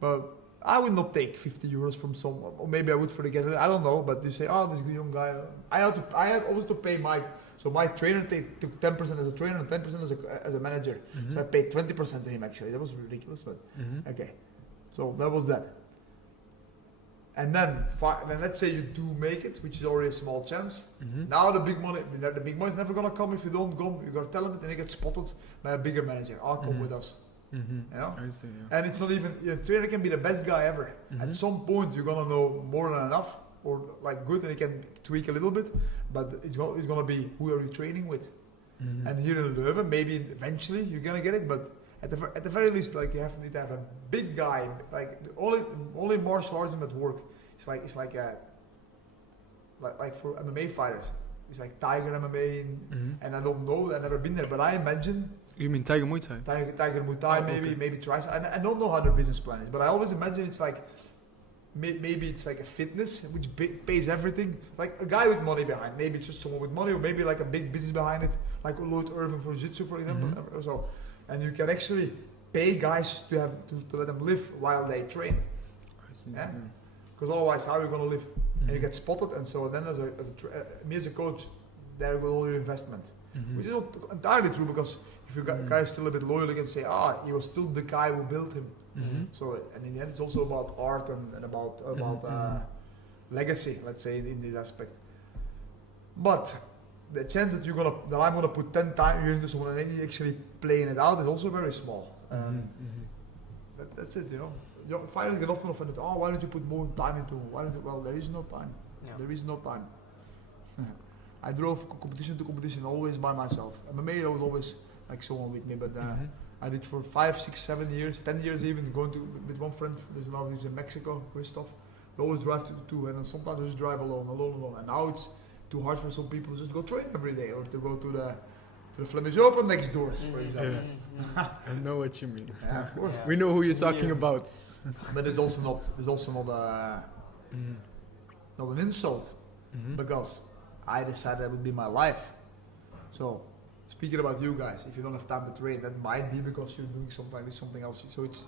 But I would not take 50 euros from someone, or maybe I would for the guest. I don't know, but you say, oh, this young guy. I had always to pay my trainer took 10% as a trainer and 10% as a manager. So I paid 20% to him actually. That was ridiculous, but okay. So that was that. And then let's say you do make it, which is already a small chance. Now the big money is never gonna come if you don't go. You got talented and you get spotted by a bigger manager. Come with us. You know? I see, yeah. And it's not even your trainer can be the best guy ever. At some point you're gonna know more than enough, or like good, and he can tweak a little bit. But it's gonna be who are you training with. And here in Leuven, maybe eventually you're gonna get it, but at the very least, like you need to have a big guy. Like only martial arts that work. It's like for MMA fighters. It's like Tiger MMA, and I don't know. I've never been there, but I imagine. You mean Tiger Muay Thai? Tiger Muay Thai, maybe tries. I don't know how their business plan is, but I always imagine it's like maybe it's like a fitness which pays everything. Like a guy with money behind. Maybe it's just someone with money, or maybe like a big business behind it, like Lloyd Irvin for Jiu-Jitsu, for example. So, and you can actually pay guys to let them live while they train. I see. Yeah. Because otherwise, how are you going to live? And you get spotted, and so then me as a coach, there goes all your investment. Which is not entirely true, because if your guy is still a bit loyal, you can say, he was still the guy who built him. So, and in the end, it's also about art and about legacy, let's say, in this aspect. But the chance that I'm gonna put 10 years into someone and then actually playing it out is also very small. That's it, you know. Fighters get often offended. Why don't you put more time into? Well, there is no time. Yeah. There is no time. I drove competition to competition always by myself. MMA, I was always like someone with me, but I did for 5, 6, 7 years, 10 years even, going to with one friend. There's now he's in Mexico, Christoph. We always drive to two, and then sometimes I just drive alone. And now it's too hard for some people to just go train every day, or to go to the Flemish Open next doors, for example. I know what you mean. Yeah, of course. We know who you're talking about. But it's also not an insult, because I decided that would be my life. So, speaking about you guys, if you don't have time to train, that might be because you're doing something else. So it's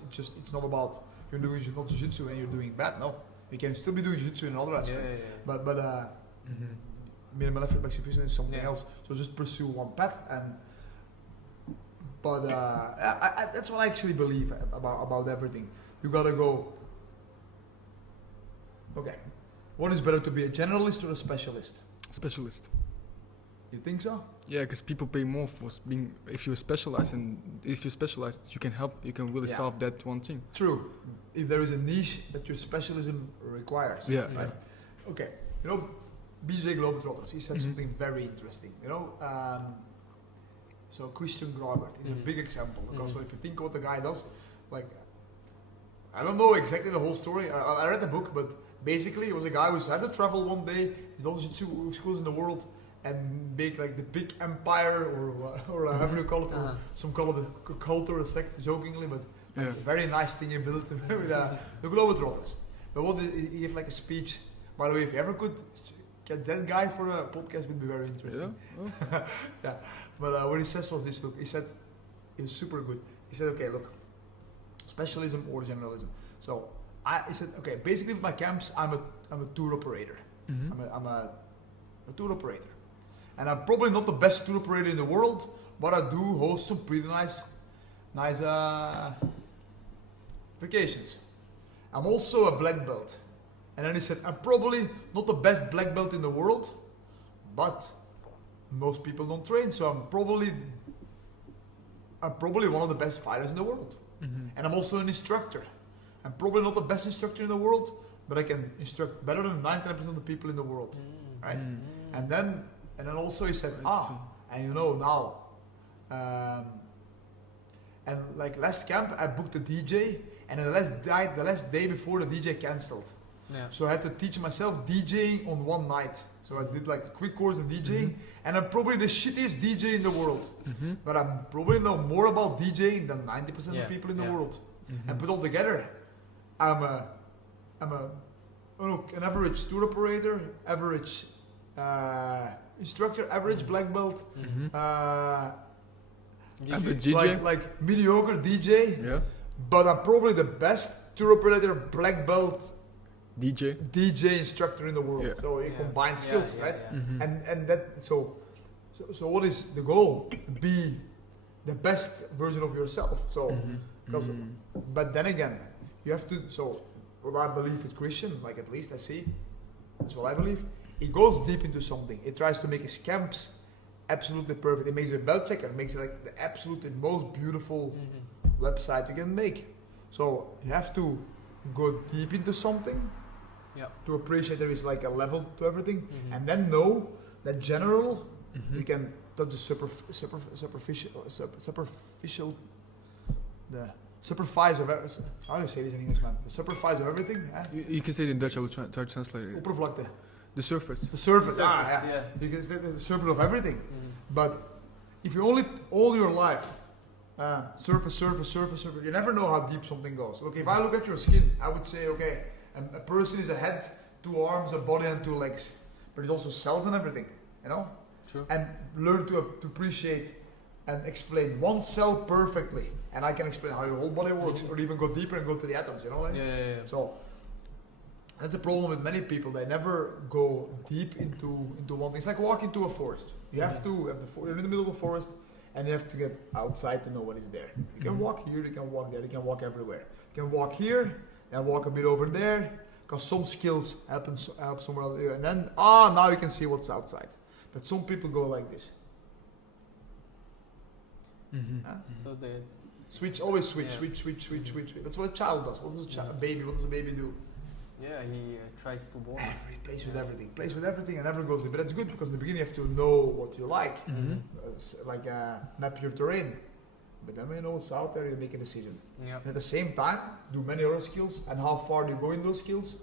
not about you're doing not jiu-jitsu and you're doing bad. No, you can still be doing jiu-jitsu in other aspects. But minimal effort maximum efficiency is something else. So just pursue one path. But that's what I actually believe about everything. You gotta go. Okay, what is better, to be a generalist or a specialist? Specialist. You think so? Yeah, because people pay more for being. If you're specialized, and if you're specialized, you can help. You can really solve that one thing. True. If there is a niche that your specialism requires. Yeah. Right? Okay. You know, BJJ Globetrotters. He said something very interesting. You know. So Christian Grobert is a big example, because if you think what the guy does, like, I don't know exactly the whole story. I read the book, but basically it was a guy who had to travel one day. He's all jiu-jitsu schools in the world and make like the big empire, or however you call it, or some call it a cult or a sect, jokingly, but like a very nice thing he built with the Globetrotters. But he gave like a speech. By the way, if you ever could get that guy for a podcast, would be very interesting. Yeah. Yeah. But what he says was this. Look, he said, it was super good. He said, okay, look, specialism or generalism. So he said, okay, basically with my camps, I'm a tour operator. I'm a tour operator. And I'm probably not the best tour operator in the world, but I do host some pretty nice vacations. I'm also a black belt. And then he said, I'm probably not the best black belt in the world, but most people don't train, so I'm probably one of the best fighters in the world. And I'm also an instructor. I'm probably not the best instructor in the world, but I can instruct better than 99% of the people in the world, right? And then also he said, and you know now, and like last camp I booked a DJ, and the last day before the DJ cancelled. Yeah. So I had to teach myself DJing on one night. So I did like a quick course in DJing, and I'm probably the shittiest DJ in the world. But I'm probably know more about DJing than 90% of the people in the world. And put all together, I'm an average tour operator, average instructor, average black belt, Average DJ. like mediocre DJ. Yeah. But I'm probably the best tour operator, black belt, DJ instructor in the world. Yeah. So you combine skills, right? Yeah. And that so what is the goal? Be the best version of yourself. So but then again, you have to. So what I believe with Christian, like at least I see, that's what I believe. He goes deep into something. He tries to make his camps absolutely perfect. It makes it a belt checker. It makes it like the absolutely most beautiful website you can make. So you have to go deep into something to appreciate there is like a level to everything, and then know that general you can touch the superficial, the superfice of everything. How do you say this in English, man? The superfice of everything. You can say it in Dutch. I will try to translate it. Oppervlakte. The surface. The surface. Yeah. You can say the surface of everything. But if you only all your life surface, you never know how deep something goes. Look, if I look at your skin, I would say, okay, a person is a head, 2 arms, a body, and 2 legs, but it's also cells and everything, you know. True. And learn to appreciate and explain one cell perfectly, and I can explain how your whole body works, or even go deeper and go to the atoms, you know. Right? Yeah. So that's the problem with many people. They never go deep into one thing. It's like walking to a forest. You have to have you're in the middle of a forest, and you have to get outside to know what is there. You can walk here, you can walk there, you can walk everywhere. You can walk here and walk a bit over there, because some skills help somewhere else. And then now you can see what's outside. But some people go like this. So they Always switch. That's what a child does. What does a baby do? Yeah, he tries to walk. He plays with everything and never goes. But that's good, because in the beginning you have to know what you like, like map your terrain. But then when you know what's out there, you make a decision. Yeah. And at the same time, do many other skills. And how far do you go in those skills?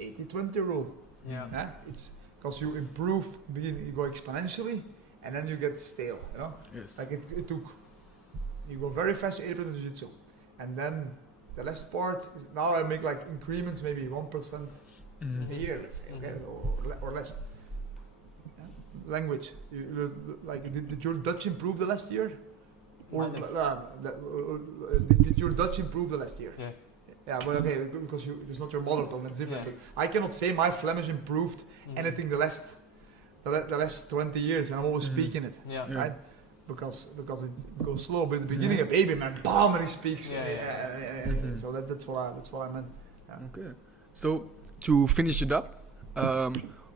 80-20 rule. Yeah. It's because you improve, you go exponentially, and then you get stale. You know. Yes. Like it took. You go very fast to 80% jiu-jitsu, and then the last part, now I make like increments, maybe 1% a year, let's say, okay, or less. Language, did your Dutch improve the last year? Or did your Dutch improve the last year? Yeah. Yeah, but okay, because it's not your mother tongue, that's different. Yeah. I cannot say my Flemish improved anything the last 20 years, and I'm always speaking it, right? Because it goes slow, but in the beginning, a baby man, bam, and he speaks. So that's what I meant. Yeah. Okay. So to finish it up,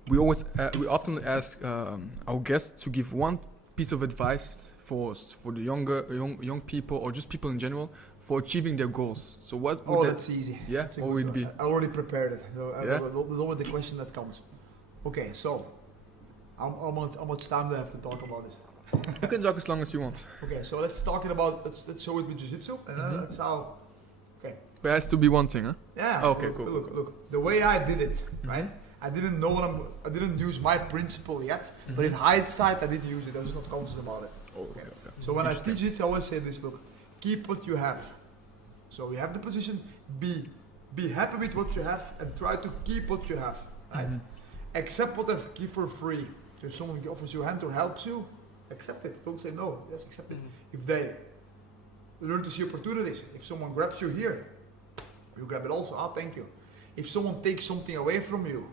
we often ask our guests to give one piece of advice for the young people, or just people in general, for achieving their goals. So what would that's easy. Yeah, that's what would it be? I already prepared it. So Yeah? there's always the question that comes. Okay, so how much time do I have to talk about this? You can talk as long as you want. Okay, so let's show it with jiu-jitsu, and that's how. Okay. But it has to be one thing, huh? Yeah. Okay, look, cool. Look. The way I did it, right? I didn't know I didn't use my principle yet, but in hindsight, I did use it. I was not conscious about it. Okay. So when I teach it, I always say this: look, keep what you have. So you have the position. Be happy with what you have, and try to keep what you have. Right? Accept what I give for free. So if someone offers you a hand or helps you, accept it. Don't say no. Just accept it. If they learn to see opportunities, if someone grabs you here, You grab it also. Thank you. If someone takes something away from you,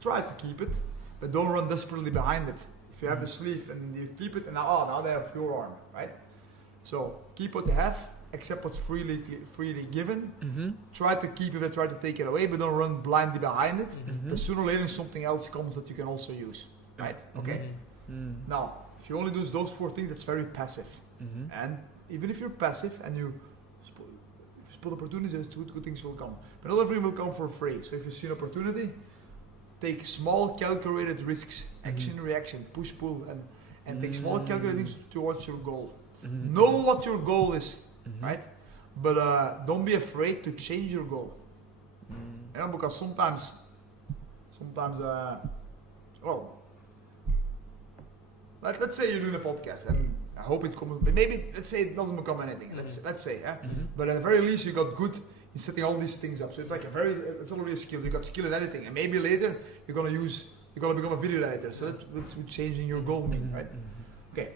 try to keep it, but don't run desperately behind it. If you have the sleeve and you keep it, and now they have your arm, right? So keep what you have, accept what's freely given. Try to keep it, try to take it away, but don't run blindly behind it. But sooner or later something else comes that you can also use, right? Okay. Now, if you only do those 4 things, it's very passive. And even if you're passive and you spot opportunities, good things will come. But not everything will come for free. So if you see an opportunity, take small calculated risks, action, reaction, push, pull, and take small calculated things towards your goal. Know what your goal is, right? But don't be afraid to change your goal. You know, because sometimes, let's say you're doing a podcast, and I hope it comes, but maybe let's say it doesn't become anything. Let's say, but at the very least you got good in setting all these things up. So it's like it's already a skill. You got skill in editing, and maybe later you're gonna become a video editor. So that's what changing your goal mean, right? Okay.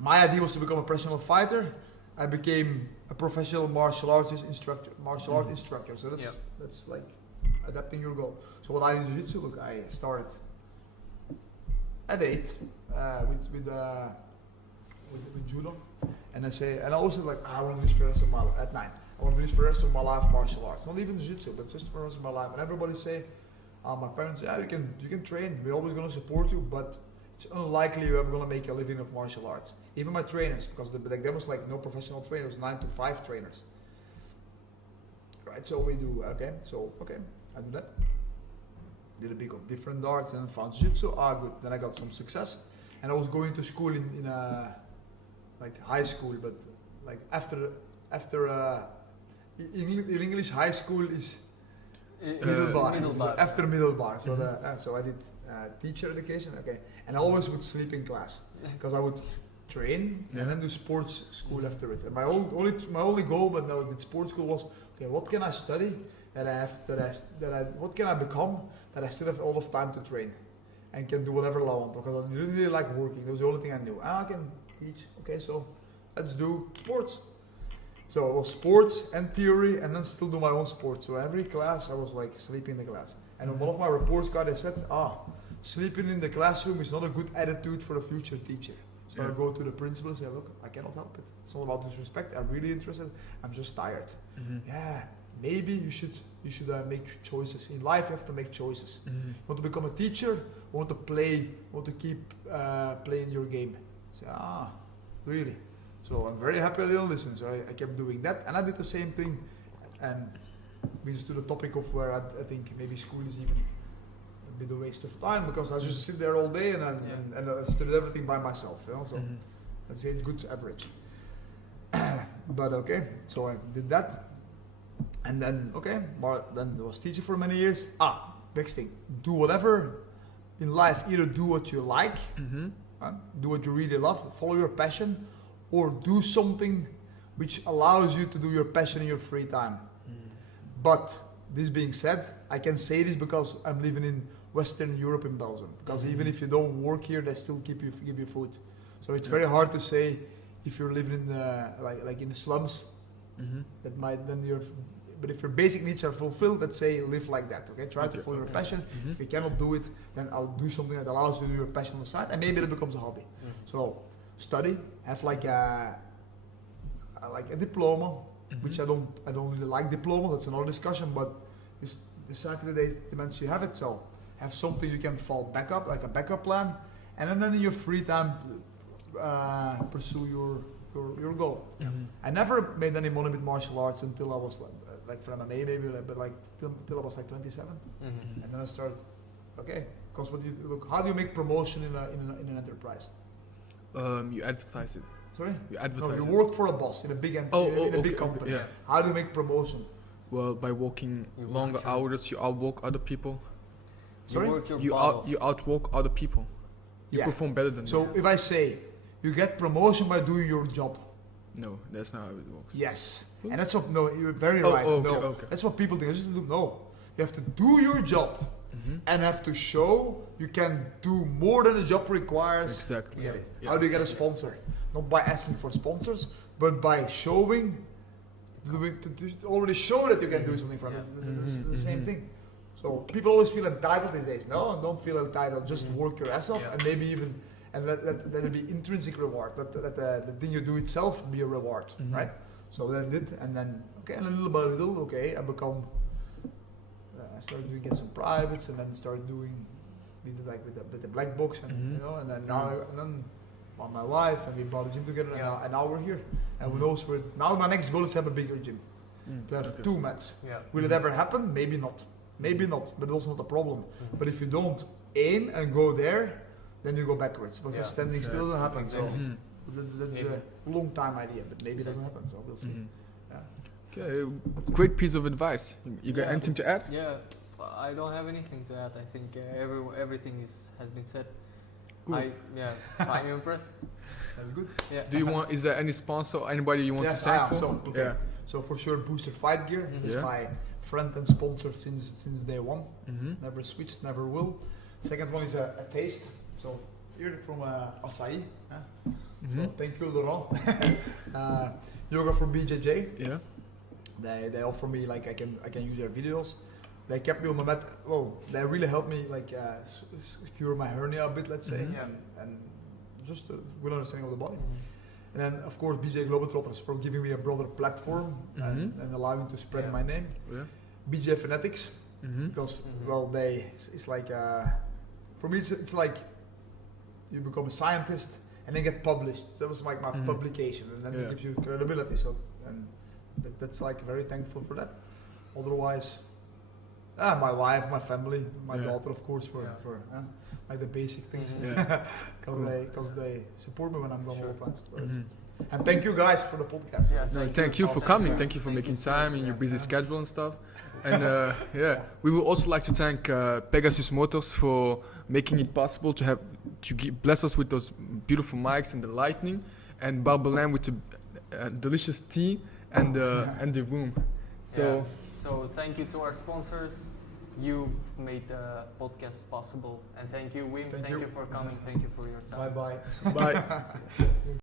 My idea was to become a professional fighter. I became a professional martial arts instructor. So that's like adapting your goal. So what I did in jiu-jitsu, look, I started at 8 with judo, and I always said like, I want to do this for the rest of my life. At 9, I want to do this for the rest of my life, martial arts. Not even jiu-jitsu, but just for the rest of my life. And everybody say, my parents, you can train. We're always gonna support you, but it's unlikely you're ever gonna make a living of martial arts. Even my trainers, because there was like no professional trainers, 9 to 5 trainers. Right, so we do, okay, I do that. Did a bit of different arts and found jiu-jitsu, good. Then I got some success. And I was going to school in like high school, but like after in English, high school is middle bar. After middle bar. So so I did teacher education, okay. And I always would sleep in class because I would train and then do sports school afterwards. And my only goal, but now with sports school was, okay, what can I study what can I become that I still have all of time to train and can do whatever I want, because I really like working. That was the only thing I knew. I can teach. Okay, so let's do sports. So it was sports and theory, and then still do my own sports. So every class I was like sleeping in the class. And on one of my reports card, they said, sleeping in the classroom is not a good attitude for a future teacher. So I go to the principal and say, look, I cannot help it. It's not about disrespect. I'm really interested. I'm just tired. Yeah, maybe you should make choices. In life, you have to make choices. You want to become a teacher, want to keep playing your game. Say, really? So I'm very happy I didn't listen. So I kept doing that, and I did the same thing. And brings to the topic of where I think maybe school is even a bit of a waste of time, because I just sit there all day and I studied everything by myself. You know, so let's say it's good average. But okay, so I did that. And then, then I was teaching for many years. Next thing, do whatever in life. Either do what you like, do what you really love, follow your passion, or do something which allows you to do your passion in your free time. But this being said, I can say this because I'm living in Western Europe in Belgium. Because even if you don't work here, they still give you food. So it's very hard to say if you're living in the like in the slums. But if your basic needs are fulfilled, let's say live like that. Okay, try to follow your passion. If you cannot do it, then I'll do something that allows you to do your passion on the side, and maybe it becomes a hobby. So study, have like a diploma, which I don't really like diploma. That's another discussion. But you decide today demands you have it. So have something you can fall back up, like a backup plan, and then in your free time pursue your goal. I never made any money with martial arts until I was like for MMA maybe, but like till I was like 27, and then I started. Okay, because how do you make promotion in an enterprise? You advertise it. Sorry? You advertise. No, you work for a boss in a big big company. Yeah. How do you make promotion? Well, by working longer hours, you outwork other people. Sorry? You outwork other people. You perform better than them. So if I say you get promotion by doing your job. No, that's not how it works. Yes. And that's what, no, you're very right. Okay. That's what people think. No. You have to do your job and have to show you can do more than the job requires. Exactly. How do you get a sponsor? Not by asking for sponsors, but by showing to already show that you can do something from it. It's the same thing. So people always feel entitled these days. No, don't feel entitled. Just work your ass off, and maybe even let it be intrinsic reward. Let the thing you do itself be a reward, right? So then I did, and then and little by little, I become. I started doing some privates, and then started doing with the black box, and and then now my wife, and we bought a gym together, and now we're here. And who knows? Now my next goal is to have a bigger gym, to have 2 mats. Yeah. Will it ever happen? Maybe not. Maybe not, but it's also not a problem. But if you don't aim and go there, then you go backwards. Because standing still doesn't happen. So that's a long time idea, but maybe it doesn't happen. So we'll see. Okay, great piece of advice. You got anything to add? Yeah, I don't have anything to add. I think everything has been said. Cool. I'm impressed. That's good. Yeah. Is there any sponsor, anybody you want to thank for? So for sure, Booster Fight Gear is my friend and sponsor since day one. Never switched, never will. Second one is a taste. So here from Acai. So thank you, Laurent. Yoga from BJJ. Yeah. They offer me I can use their videos. They kept me on the mat. Well, they really helped me cure my hernia a bit, let's say, and just a good understanding of the body. And then of course BJ Globetrotters for giving me a broader platform and allowing to spread my name. Yeah. BJ Fanatics because it's like for me it's like you become a scientist and then get published. That was like my publication, and then it gives you credibility. So and that's very thankful for that. Otherwise, my wife, my family, my daughter, of course, for the basic things. Because they support me when I'm gone all the time. So and thank you guys for the podcast. Thank you for coming. Thank you for making time in your busy schedule and stuff. And we would also like to thank Pegasus Motors for making it possible to bless us with those beautiful mics and the lighting, and Barbelan with the delicious tea and the room. So thank you to our sponsors. You've made the podcast possible, and thank you, Wim. Thank you for coming. Thank you for your time. Bye. Bye.